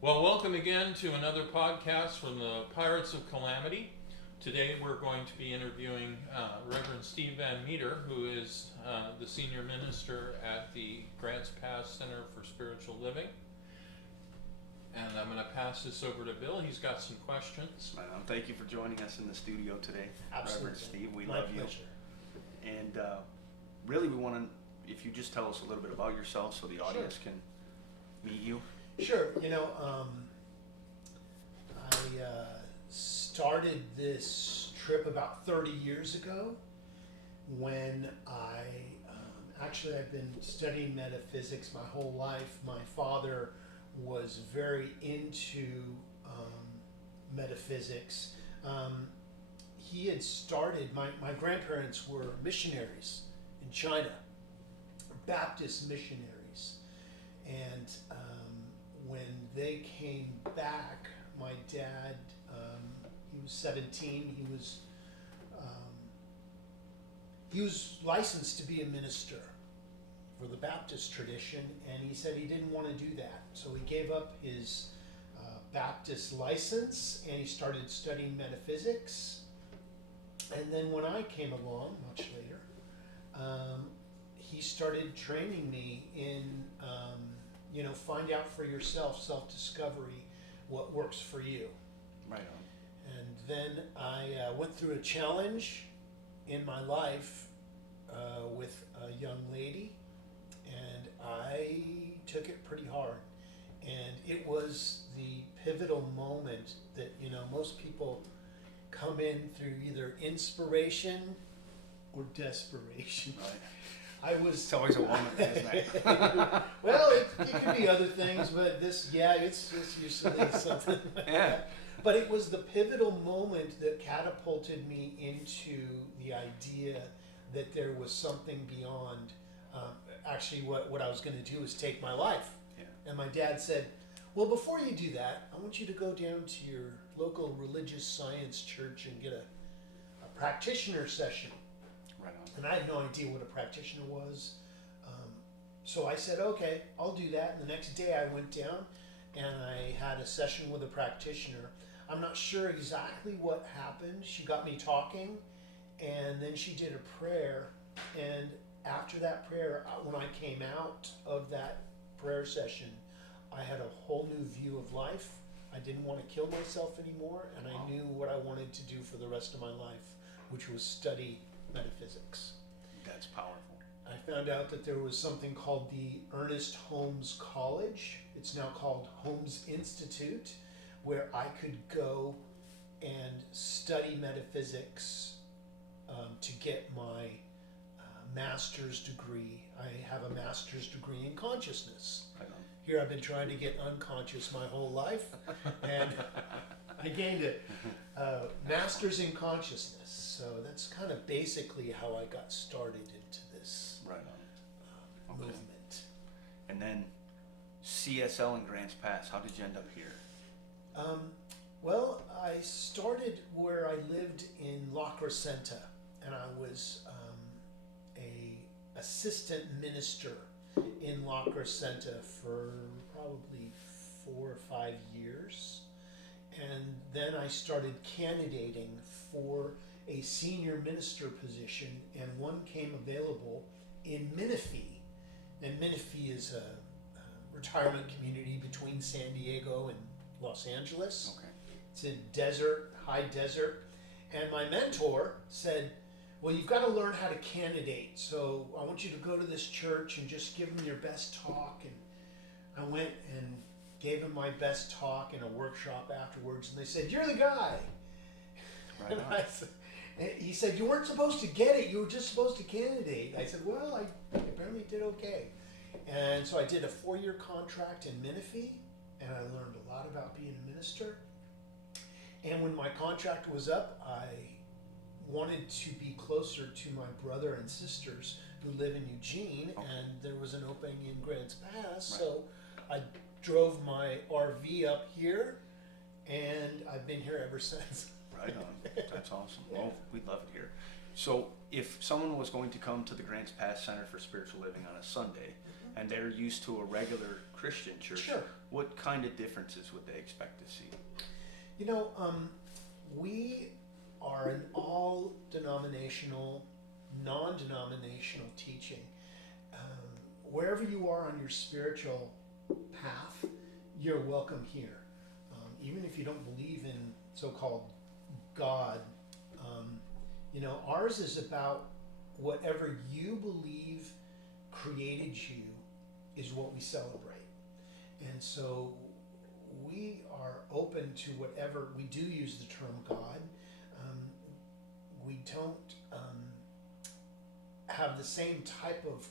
Well, welcome again to another podcast from the Pirates of Calamity. Today we're going to be interviewing Reverend Steve Van Meter, who is the senior minister at the Grants Pass Center for Spiritual Living. And I'm going to pass this over to Bill. He's got some questions. Thank you for joining us in the studio today, Absolutely. Reverend Steve. We My love you. pleasure. And really, we want to, if you just tell us a little bit about yourself so the audience can meet you. Sure. I started this trip about 30 years ago when I've been studying metaphysics my whole life. My father was very into metaphysics. He had started, my grandparents were missionaries in China, Baptist missionaries. And when they came back, my dad, he was 17, he was licensed to be a minister for the Baptist tradition, and he said he didn't want to do that. So he gave up his Baptist license and he started studying metaphysics. And then when I came along, much later, he started training me in, find out for yourself, self-discovery, what works for you. Right on. And then I went through a challenge in my life with a young lady, and I took it pretty hard. And it was the pivotal moment that, most people come in through either inspiration or desperation. Right. It's always a woman, isn't it? Well, it could be other things, but it's usually something like Yeah. that. But it was the pivotal moment that catapulted me into the idea that there was something beyond. Actually, what I was going to do is take my life. Yeah. And my dad said, well, before you do that, I want you to go down to your local religious science church and get a practitioner session. Right on. And I had no idea what a practitioner was. So I said, okay, I'll do that. And the next day I went down and I had a session with a practitioner. I'm not sure exactly what happened. She got me talking, and then she did a prayer. And after that prayer, when I came out of that prayer session, I had a whole new view of life. I didn't want to kill myself anymore, and Wow. I knew what I wanted to do for the rest of my life, which was study metaphysics. That's powerful. I found out that there was something called the Ernest Holmes College. It's now called Holmes Institute, where I could go and study metaphysics to get my master's degree. I have a master's degree in consciousness. Right on. Here I've been trying to get unconscious my whole life, and I gained a master's in consciousness. So that's kind of basically how I got started into this Right on. Okay. movement. And then CSL and Grants Pass. How did you end up here? Well, I started where I lived in La Crescenta, and I was a assistant minister in La Crescenta for probably 4 or 5 years. And then I started candidating for a senior minister position, and one came available in Menifee. And Menifee is a retirement community between San Diego and Los Angeles. Okay. It's a desert, high desert. And my mentor said, well, you've got to learn how to candidate. So I want you to go to this church and just give them your best talk. And I went and gave him my best talk in a workshop afterwards. And they said, you're the guy. Right And on. he said, you weren't supposed to get it. You were just supposed to candidate. I said, well, I apparently did okay. And so I did a 4-year contract in Menifee, and I learned a lot about being a minister. And when my contract was up, I wanted to be closer to my brother and sisters who live in Eugene, Okay. and there was an opening in Grants Pass, Right. so I drove my RV up here, and I've been here ever since. Right on. That's awesome. Well, we love it here. So if someone was going to come to the Grants Pass Center for Spiritual Living on a Sunday and they're used to a regular Christian church, Sure. what kind of differences would they expect to see? You know, we are an all denominational, non denominational teaching. Wherever you are on your spiritual path, you're welcome here. Even if you don't believe in so called God, you know, ours is about whatever you believe created you is what we celebrate. And so we are open to whatever. We do use the term God. We don't have the same type of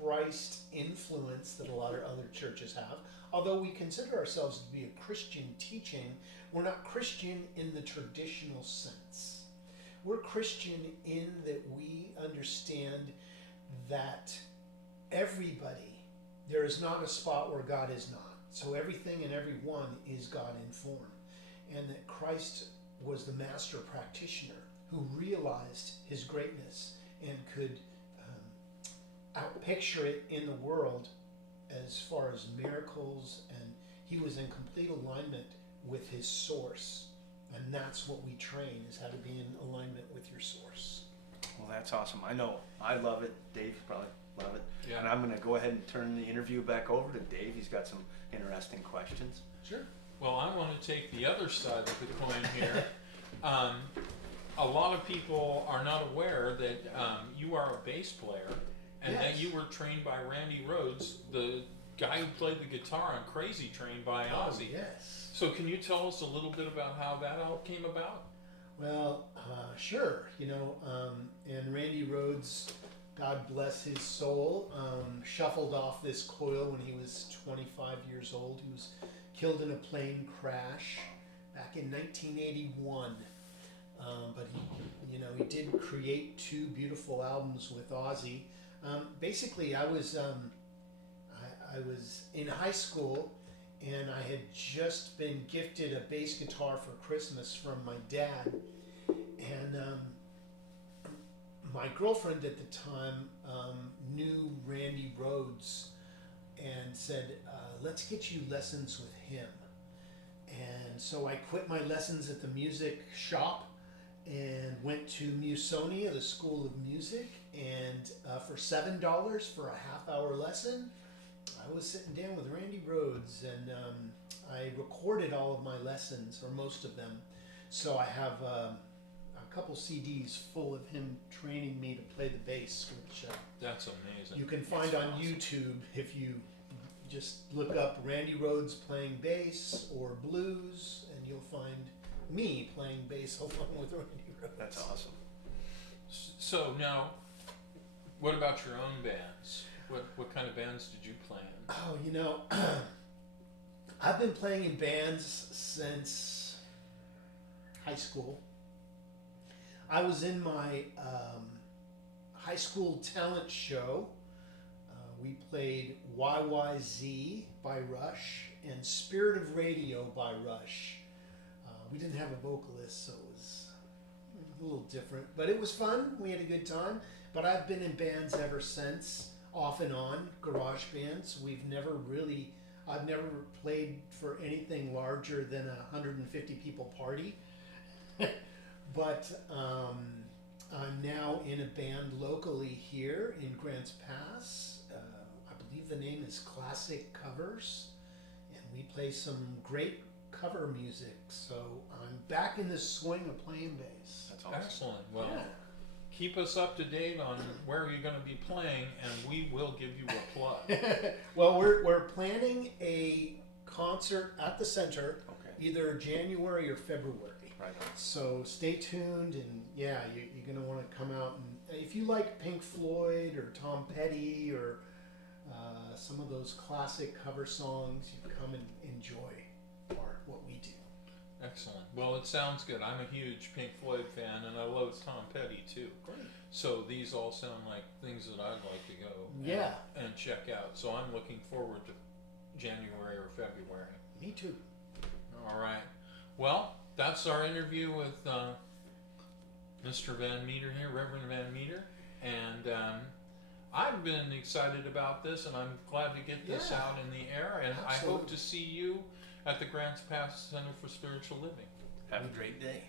Christ influence that a lot of other churches have. Although we consider ourselves to be a Christian teaching, we're not Christian in the traditional sense. We're Christian in that we understand that everybody, there is not a spot where God is not. So everything and everyone is God in form. And that Christ was the master practitioner who realized his greatness and could outpicture it in the world as far as miracles, and he was in complete alignment with his source. And that's what we train, is how to be in alignment with your source. Well, that's awesome. I know I love it. Dave probably love it. Yeah. And I'm going to go ahead and turn the interview back over to Dave. He's got some interesting questions. Sure. Well, I want to take the other side of the coin here. A lot of people are not aware that you are a bass player, and that Yes. you were trained by Randy Rhoads, the guy who played the guitar on Crazy Train by Ozzy. Yes. So can you tell us a little bit about how that all came about? Well, sure. You know, and Randy Rhoads, God bless his soul, shuffled off this coil when he was 25 years old. He was killed in a plane crash back in 1981. But he did create two beautiful albums with Ozzy. Basically, I was in high school, and I had just been gifted a bass guitar for Christmas from my dad, and my girlfriend at the time knew Randy Rhoads and said, let's get you lessons with him. And so I quit my lessons at the music shop and went to Musonia, the School of Music, and for $7 for a half-hour lesson, I was sitting down with Randy Rhoads, and I recorded all of my lessons, or most of them. So I have a couple CDs full of him training me to play the bass, which That's amazing. you can find That's on awesome. YouTube if you just look up Randy Rhoads playing bass or blues, and you'll find me playing bass along with Randy Rhoads. That's awesome. So now, what about your own bands? What kind of bands did you play in? Oh, you know, I've been playing in bands since high school. I was in my high school talent show. We played YYZ by Rush and Spirit of Radio by Rush. We didn't have a vocalist, so it was a little different, but it was fun. We had a good time. But I've been in bands ever since, off and on, garage bands. I've never played for anything larger than a 150 people party. But I'm now in a band locally here in Grants Pass. I believe the name is Classic Covers, and we play some great cover music. So I'm back in the swing of playing bass. That's awesome. Excellent. Well, Yeah. keep us up to date on where you're going to be playing, and we will give you a plug. Well, we're planning a concert at the center, Okay. either January or February. Right on. So stay tuned, and yeah, you're gonna want to come out, and if you like Pink Floyd or Tom Petty or some of those classic cover songs, you come and enjoy what we do. Excellent. Well, it sounds good. I'm a huge Pink Floyd fan, and I love Tom Petty too. Great. So these all sound like things that I'd like to go Yeah. and check out. So I'm looking forward to January or February. Me too. All right. Well, that's our interview with Mr. Van Meter here, Reverend Van Meter. And I've been excited about this, and I'm glad to get this Yeah, out in the air. And I hope absolutely. to see you at the Grants Pass Center for Spiritual Living. Have a great day.